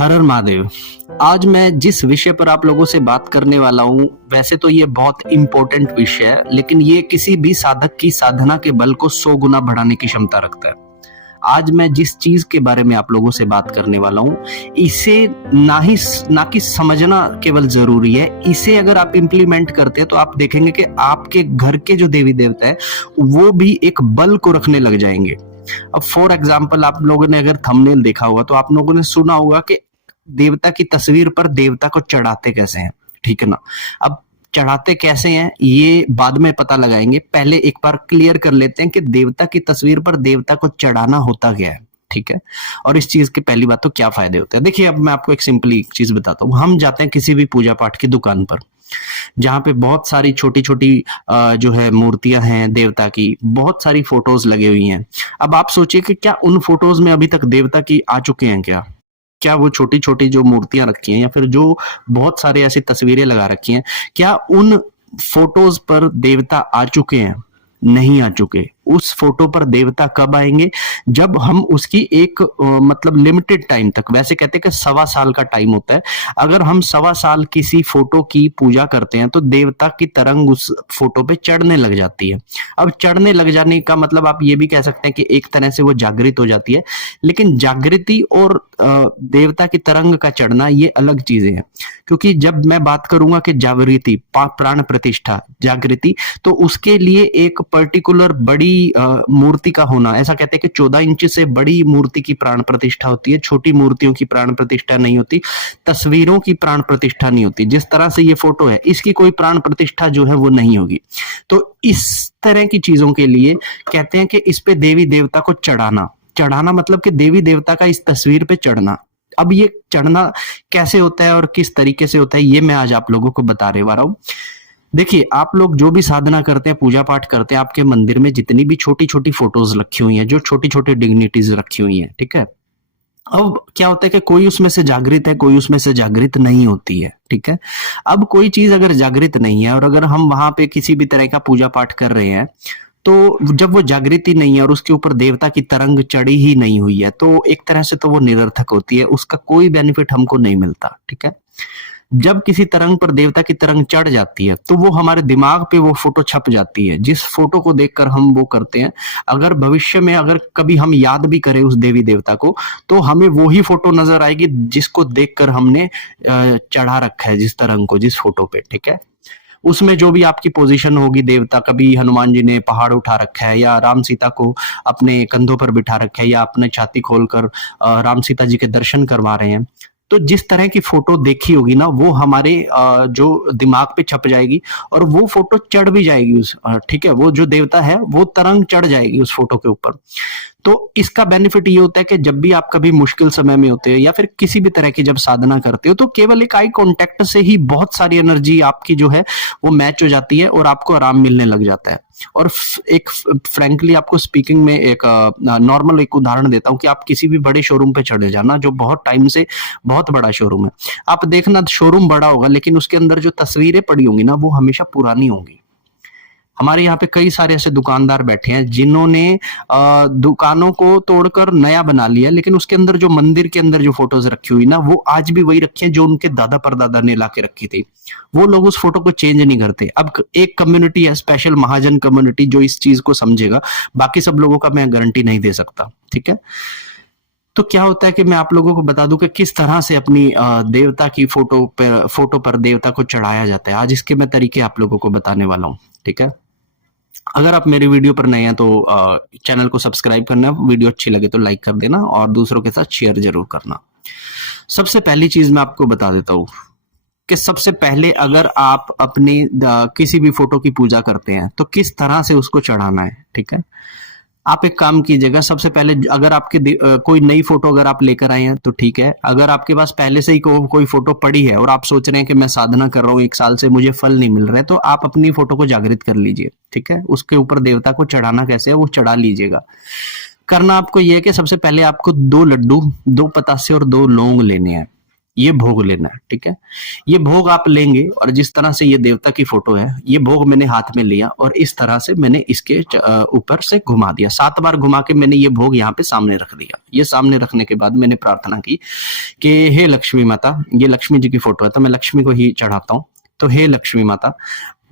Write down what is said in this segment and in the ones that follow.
हर हर महादेव। आज मैं जिस विषय पर आप लोगों से बात करने वाला हूँ, वैसे तो ये बहुत इम्पोर्टेंट विषय है, लेकिन ये किसी भी साधक की साधना के बल को 100 गुना बढ़ाने की क्षमता रखता है। आज मैं जिस चीज के बारे में आप लोगों से बात करने वाला हूँ, इसे ना कि समझना केवल जरूरी है, इसे अगर आप इम्प्लीमेंट करते हैं तो आप देखेंगे कि आपके घर के जो देवी देवता है वो भी एक बल को रखने लग जाएंगे। अब फॉर एग्जाम्पल, आप लोगों ने अगर थंबनेल देखा हुआ तो आप लोगों ने सुना होगा कि देवता की तस्वीर पर देवता को चढ़ाते कैसे हैं, ठीक है ना। अब चढ़ाते कैसे हैं ये बाद में पता लगाएंगे, पहले एक बार क्लियर कर लेते हैं कि देवता की तस्वीर पर देवता को चढ़ाना होता क्या है, ठीक है। और इस चीज के पहली बात तो क्या फायदे होते हैं, देखिए अब मैं आपको एक सिंपली चीज बताता हूँ। हम जाते हैं किसी भी पूजा पाठ की दुकान पर, जहां पे बहुत सारी छोटी छोटी जो है मूर्तियां हैं देवता की, बहुत सारी फोटोज लगी हुई हैं। अब आप सोचिए कि क्या उन फोटोज में अभी तक देवता की आ चुके हैं क्या? क्या वो छोटी छोटी जो मूर्तियां रखी हैं या फिर जो बहुत सारे ऐसी तस्वीरें लगा रखी हैं, क्या उन फोटोज पर देवता आ चुके हैं? नहीं आ चुके। उस फोटो पर देवता कब आएंगे? जब हम उसकी एक मतलब लिमिटेड टाइम तक, वैसे कहते हैं कि 1.25 साल का टाइम होता है, अगर हम 1.25 साल किसी फोटो की पूजा करते हैं तो देवता की तरंग उस फोटो पे चढ़ने लग जाती है। अब चढ़ने लग जाने का मतलब आप ये भी कह सकते हैं कि एक तरह से वो जागृत हो जाती है, लेकिन जागृति और देवता की तरंग का चढ़ना ये अलग चीजें हैं। क्योंकि जब मैं बात करूंगा कि जागृति, प्राण प्रतिष्ठा, जागृति, तो उसके लिए एक पर्टिकुलर बड़ी मूर्ति का होना, ऐसा कहते हैं कि 14 इंच से बड़ी मूर्ति की प्राण प्रतिष्ठा होती है, छोटी मूर्तियों की प्राण प्रतिष्ठा नहीं होती, तस्वीरों की प्राण प्रतिष्ठा नहीं होती। जिस तरह से ये फोटो है, इसकी कोई प्राण प्रतिष्ठा जो है वो नहीं होगी। तो इस तरह की चीजों के लिए कहते हैं कि इस पे देवी देवता को चढ़ाना, चढ़ाना मतलब कि देवी देवता का इस तस्वीर पे चढ़ना। अब ये चढ़ना कैसे होता है और किस तरीके से होता है, ये मैं आज आप लोगों को बता रहा हूं। देखिए, आप लोग जो भी साधना करते हैं, पूजा पाठ करते हैं, आपके मंदिर में जितनी भी छोटी छोटी फोटोज रखी हुई हैं, जो छोटी छोटी डिग्निटीज रखी हुई हैं, ठीक है। अब क्या होता है कि कोई उसमें से जागृत है, कोई उसमें से जागृत नहीं होती है, ठीक है। अब कोई चीज अगर जागृत नहीं है और अगर हम वहां पे किसी भी तरह का पूजा पाठ कर रहे हैं, तो जब वो जागृति नहीं है और उसके ऊपर देवता की तरंग चढ़ी ही नहीं हुई है, तो एक तरह से तो वो निरर्थक होती है, उसका कोई बेनिफिट हमको नहीं मिलता, ठीक है। जब किसी तरंग पर देवता की तरंग चढ़ जाती है तो वो हमारे दिमाग पे वो फोटो छप जाती है, जिस फोटो को देखकर हम वो करते हैं। अगर भविष्य में अगर कभी हम याद भी करें उस देवी देवता को, तो हमें वो ही फोटो नजर आएगी जिसको देखकर हमने चढ़ा रखा है, जिस तरंग को, जिस फोटो पे, ठीक है। उसमें जो भी आपकी पोजीशन होगी, देवता, कभी हनुमान जी ने पहाड़ उठा रखा है, या राम सीता को अपने कंधों पर बिठा रखा है, या अपने छाती खोलकर राम सीता जी के दर्शन करवा रहे हैं, तो जिस तरह की फोटो देखी होगी ना, वो हमारे जो दिमाग पे छप जाएगी और वो फोटो चढ़ भी जाएगी उस, ठीक है, वो जो देवता है वो तरंग चढ़ जाएगी उस फोटो के ऊपर। तो इसका बेनिफिट ये होता है कि जब भी आप कभी मुश्किल समय में होते हो या फिर किसी भी तरह की जब साधना करते हो, तो केवल एक आई कांटेक्ट से ही बहुत सारी एनर्जी आपकी जो है वो मैच हो जाती है और आपको आराम मिलने लग जाता है। और एक फ्रैंकली आपको स्पीकिंग में एक नॉर्मल एक उदाहरण देता हूं कि आप किसी भी बड़े शोरूम पे चढ़े जाना, जो बहुत टाइम से बहुत बड़ा शोरूम है, आप देखना शोरूम बड़ा होगा लेकिन उसके अंदर जो तस्वीरें पड़ी होंगी ना, वो हमेशा पुरानी होंगी। हमारे यहाँ पे कई सारे ऐसे दुकानदार बैठे हैं जिन्होंने दुकानों को तोड़कर नया बना लिया, लेकिन उसके अंदर जो मंदिर के अंदर जो फोटोज रखी हुई ना, वो आज भी वही रखी है जो उनके दादा परदादा ने ला के रखी थी। वो लोग उस फोटो को चेंज नहीं करते। अब एक कम्युनिटी है, स्पेशल महाजन कम्युनिटी, जो इस चीज को समझेगा, बाकी सब लोगों का मैं गारंटी नहीं दे सकता, ठीक है। तो क्या होता है कि मैं आप लोगों को बता दूं कि किस तरह से अपनी देवता की फोटो पर देवता को चढ़ाया जाता है। आज इसके मैं तरीके आप लोगों को बताने वाला हूँ, ठीक है। अगर आप मेरी वीडियो पर नए हैं तो चैनल को सब्सक्राइब करना, वीडियो अच्छी लगे तो लाइक कर देना और दूसरों के साथ शेयर जरूर करना। सबसे पहली चीज मैं आपको बता देता हूँ कि सबसे पहले अगर आप अपनी किसी भी फोटो की पूजा करते हैं तो किस तरह से उसको चढ़ाना है, ठीक है। आप एक काम कीजिएगा, सबसे पहले अगर आपके कोई नई फोटो अगर आप लेकर आए हैं तो ठीक है। अगर आपके पास पहले से ही कोई फोटो पड़ी है और आप सोच रहे हैं कि मैं साधना कर रहा हूँ 1 साल से, मुझे फल नहीं मिल रहा है, तो आप अपनी फोटो को जागृत कर लीजिए, ठीक है। उसके ऊपर देवता को चढ़ाना कैसे है वो चढ़ा लीजिएगा। करना आपको यह है कि सबसे पहले आपको 2 लड्डू, 2 पतासे और 2 लौंग लेने हैं। ये भोग लेना है, ठीक है। ये भोग आप लेंगे और जिस तरह से ये देवता की फोटो है, ये भोग मैंने हाथ में लिया और इस तरह से मैंने इसके ऊपर से घुमा दिया, 7 बार घुमा के मैंने ये भोग यहाँ पे सामने रख दिया। ये सामने रखने के बाद मैंने प्रार्थना की कि हे लक्ष्मी माता, ये लक्ष्मी जी की फोटो है तो मैं लक्ष्मी को ही चढ़ाता हूँ, तो हे लक्ष्मी माता,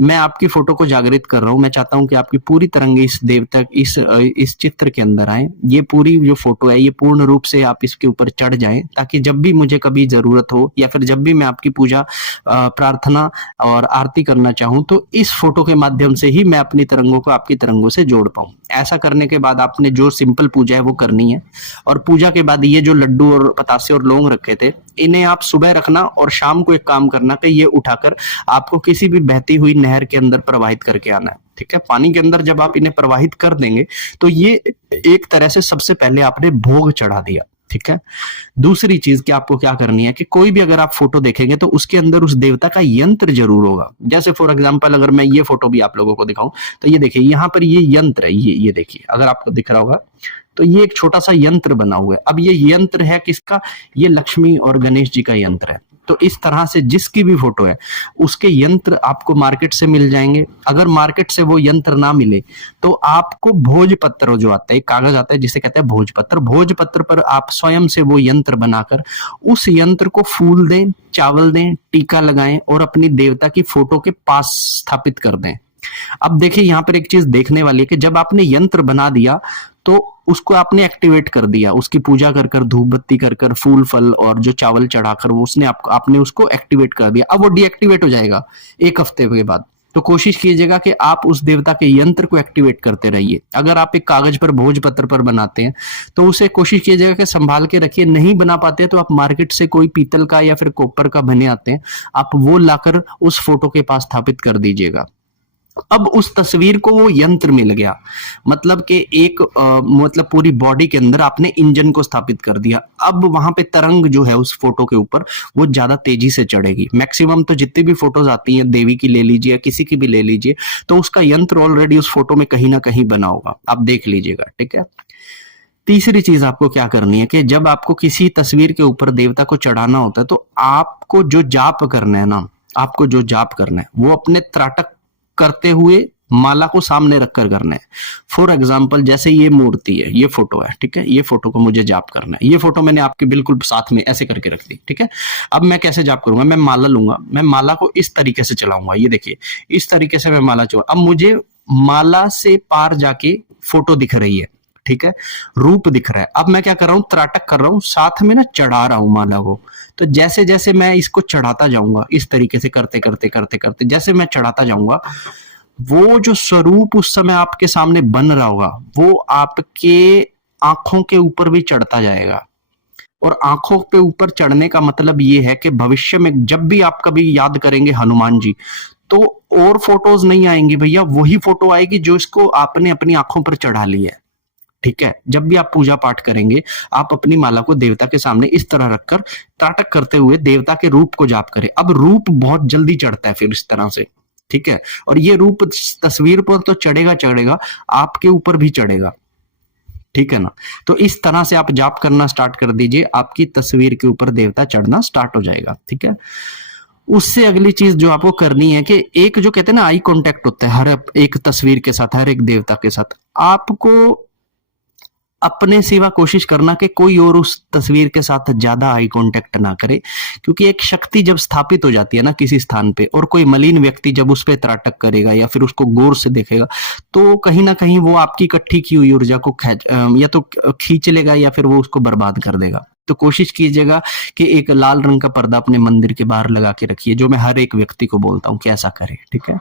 मैं आपकी फोटो को जागृत कर रहा हूं। मैं चाहता हूं कि आपकी पूरी तरंगे इस देवता इस चित्र के अंदर आए। ये पूरी जो फोटो है ये पूर्ण रूप से आप इसके ऊपर चढ़ जाएं, ताकि जब भी मुझे कभी जरूरत हो या फिर जब भी मैं आपकी पूजा प्रार्थना और आरती करना चाहूं तो इस फोटो के माध्यम से ही मैं अपनी तरंगों को आपकी तरंगों से जोड़ पाऊं। ऐसा करने के बाद आपने जो सिंपल पूजा है वो करनी है। और पूजा के बाद ये जो लड्डू और पतासे और लौंग रखे थे, इन्हें आप सुबह रखना और शाम को एक काम करना कि ये उठाकर आपको किसी भी बहती हुई नहर के अंदर प्रवाहित करके आना है, ठीक है। पानी के अंदर जब आप इन्हें प्रवाहित कर देंगे तो ये एक तरह से सबसे पहले आपने भोग चढ़ा दिया, ठीक है। दूसरी चीज कि आपको क्या करनी है कि कोई भी अगर आप फोटो देखेंगे तो उसके अंदर उस देवता का यंत्र जरूर होगा। जैसे फॉर एग्जांपल अगर मैं ये फोटो भी आप लोगों को दिखाऊं तो ये देखिए यहाँ पर ये यंत्र है, ये देखिए अगर आपको दिख रहा होगा तो ये एक छोटा सा यंत्र बना हुआ है। अब ये यंत्र है किसका? ये लक्ष्मी और गणेश जी का यंत्र है। तो इस तरह से जिसकी भी फोटो है उसके यंत्र आपको मार्केट से मिल जाएंगे। अगर मार्केट से वो यंत्र ना मिले तो आपको भोजपत्र जो आता है, एक कागज आता है जिसे कहते हैं भोजपत्र, भोजपत्र पर आप स्वयं से वो यंत्र बनाकर उस यंत्र को फूल दें, चावल दें, टीका लगाएं और अपनी देवता की फोटो के पास स्थापित कर दें। अब देखिए यहाँ पर एक चीज देखने वाली है कि जब आपने यंत्र बना दिया तो उसको आपने एक्टिवेट कर दिया, उसकी पूजा कर कर, धूप बत्ती कर कर, फूल फल और जो चावल चढ़ाकर उसने आपने उसको एक्टिवेट कर दिया। अब वो डीएक्टिवेट हो जाएगा 1 हफ्ते के बाद। तो कोशिश कीजिएगा कि आप उस देवता के यंत्र को एक्टिवेट करते रहिए। अगर आप एक कागज पर भोजपत्र पर बनाते हैं तो उसे कोशिश कीजिएगा कि संभाल के रखिए। नहीं बना पाते तो आप मार्केट से कोई पीतल का या फिर कॉपर का बने आते हैं, आप वो लाकर उस फोटो के पास स्थापित कर दीजिएगा। अब उस तस्वीर को वो यंत्र मिल गया, मतलब कि एक मतलब पूरी बॉडी के अंदर आपने इंजन को स्थापित कर दिया। अब वहां पे तरंग जो है उस फोटो के ऊपर वो ज्यादा तेजी से चढ़ेगी। मैक्सिमम तो जितनी भी फोटोज आती हैं, देवी की ले लीजिए, किसी की भी ले लीजिए, तो उसका यंत्र ऑलरेडी उस फोटो में कहीं ना कहीं बना होगा, आप देख लीजिएगा, ठीक है। तीसरी चीज आपको क्या करनी है कि जब आपको किसी तस्वीर के ऊपर देवता को चढ़ाना होता है तो आपको जो जाप करना है ना, आपको जो जाप करना है वो अपने त्राटक करते हुए माला को सामने रखकर करना है। फॉर एग्जाम्पल जैसे ये मूर्ति है, ये फोटो है, ठीक है, ये फोटो को मुझे जाप करना है। ये फोटो मैंने आपके बिल्कुल साथ में ऐसे करके रख दी, ठीक है। अब मैं कैसे जाप करूंगा? मैं माला लूंगा, मैं माला को इस तरीके से चलाऊंगा, ये देखिए इस तरीके से मैं माला चला। अब मुझे माला से पार जाके फोटो दिख रही है, ठीक है, रूप दिख रहा है। अब मैं क्या कर रहा हूँ? त्राटक कर रहा हूँ, साथ में ना चढ़ा रहा हूँ माला को। तो जैसे जैसे मैं इसको चढ़ाता जाऊंगा, इस तरीके से करते करते करते करते जैसे मैं चढ़ाता जाऊंगा, वो जो स्वरूप उस समय आपके सामने बन रहा होगा वो आपके आंखों के ऊपर भी चढ़ता जाएगा। और आंखों पे ऊपर चढ़ने का मतलब ये है कि भविष्य में जब भी आप कभी याद करेंगे हनुमान जी, तो और फोटोज नहीं आएंगी भैया, वही फोटो आएगी जो इसको आपने अपनी आंखों पर चढ़ा ली है, ठीक है। जब भी आप पूजा पाठ करेंगे आप अपनी माला को देवता के सामने इस तरह रखकर त्राटक करते हुए देवता के रूप को जाप करें। अब रूप बहुत जल्दी चढ़ता है फिर इस तरह से, ठीक है। और ये रूप तस्वीर पर तो चढ़ेगा चढ़ेगा, आपके ऊपर भी चढ़ेगा, ठीक है ना। तो इस तरह से आप जाप करना स्टार्ट कर दीजिए, आपकी तस्वीर के ऊपर देवता चढ़ना स्टार्ट हो जाएगा, ठीक है। उससे अगली चीज जो आपको करनी है कि एक जो कहते हैं ना आई कांटेक्ट होता है हर एक तस्वीर के साथ, हर एक देवता के साथ। आपको अपने सिवा कोशिश करना कि कोई और उस तस्वीर के साथ ज्यादा आई कांटेक्ट ना करे, क्योंकि एक शक्ति जब स्थापित हो जाती है ना किसी स्थान पे और कोई मलिन व्यक्ति जब उस पे त्राटक करेगा या फिर उसको गौर से देखेगा तो कहीं ना कहीं वो आपकी इकट्ठी की हुई ऊर्जा को या तो खींच लेगा या फिर वो उसको बर्बाद कर देगा। तो कोशिश कीजिएगा कि एक लाल रंग का पर्दा अपने मंदिर के बाहर लगा के रखिए, जो मैं हर एक व्यक्ति को बोलता हूँ कि ऐसा करे, ठीक है।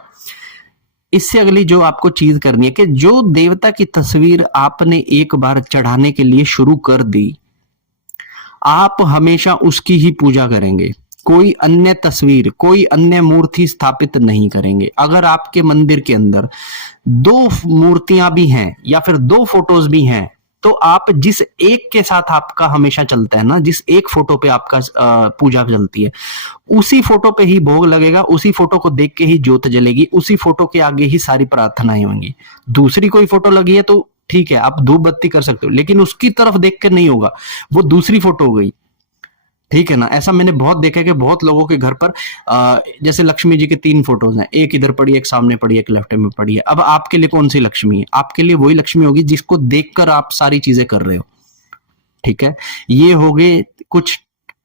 इससे अगली जो आपको चीज करनी है कि जो देवता की तस्वीर आपने एक बार चढ़ाने के लिए शुरू कर दी, आप हमेशा उसकी ही पूजा करेंगे, कोई अन्य तस्वीर, कोई अन्य मूर्ति स्थापित नहीं करेंगे। अगर आपके मंदिर के अंदर 2 मूर्तियां भी हैं या फिर 2 फोटोज भी हैं तो आप जिस एक के साथ आपका हमेशा चलता है ना, जिस एक फोटो पे आपका पूजा चलती है, उसी फोटो पे ही भोग लगेगा, उसी फोटो को देख के ही ज्योत जलेगी, उसी फोटो के आगे ही सारी प्रार्थनाएं होंगी। दूसरी कोई फोटो लगी है तो ठीक है, आप धूप बत्ती कर सकते हो, लेकिन उसकी तरफ देख कर नहीं होगा, वो दूसरी फोटो हो गई, ठीक है ना। ऐसा मैंने बहुत देखा है कि बहुत लोगों के घर पर जैसे लक्ष्मी जी के 3 फोटोज हैं, एक इधर पड़ी है, एक सामने पड़ी है, एक लेफ्ट में पड़ी है। अब आपके लिए कौन सी लक्ष्मी है? आपके लिए वही लक्ष्मी होगी जिसको देखकर आप सारी चीजें कर रहे हो। ठीक है, ये हो गए कुछ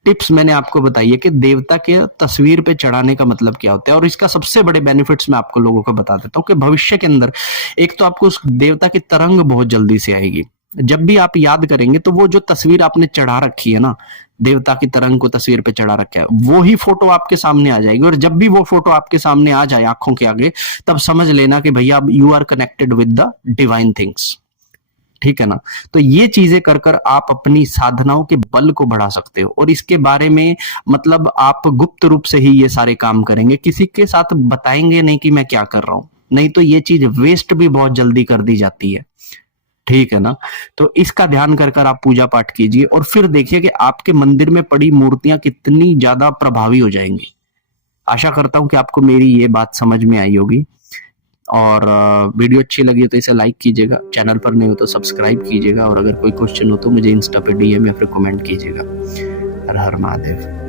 टिप्स मैंने आपको बताई है कि देवता के तस्वीर पे चढ़ाने का मतलब क्या होता है, और इसका सबसे बड़े बेनिफिट्स मैं आपको लोगों को बता देता हूँ कि भविष्य के अंदर एक तो आपको उस देवता की तरंग बहुत जल्दी से आएगी। जब भी आप याद करेंगे तो वो जो तस्वीर आपने चढ़ा रखी है ना, देवता की तरंग को तस्वीर पे चढ़ा रखा है, वो ही फोटो आपके सामने आ जाएगी। और जब भी वो फोटो आपके सामने आ जाए आंखों के आगे, तब समझ लेना कि भैया you are connected with the divine things. ठीक है ना। तो ये चीजें कर कर आप अपनी साधनाओं के बल को बढ़ा सकते हो, और इसके बारे में मतलब आप गुप्त रूप से ही ये सारे काम करेंगे, किसी के साथ बताएंगे नहीं कि मैं क्या कर रहा हूं, नहीं तो ये चीज वेस्ट भी बहुत जल्दी कर दी जाती है। ठीक है ना। तो इसका ध्यान कर कर आप पूजा पाठ कीजिए, और फिर देखिए कि आपके मंदिर में पड़ी मूर्तियां कितनी ज्यादा प्रभावी हो जाएंगी। आशा करता हूं कि आपको मेरी ये बात समझ में आई होगी, और वीडियो अच्छी लगी हो तो इसे लाइक कीजिएगा, चैनल पर नहीं हो तो सब्सक्राइब कीजिएगा, और अगर कोई क्वेश्चन हो तो मुझे इंस्टा पे डीएम या फिर कमेंट कीजिएगा। हर हर महादेव।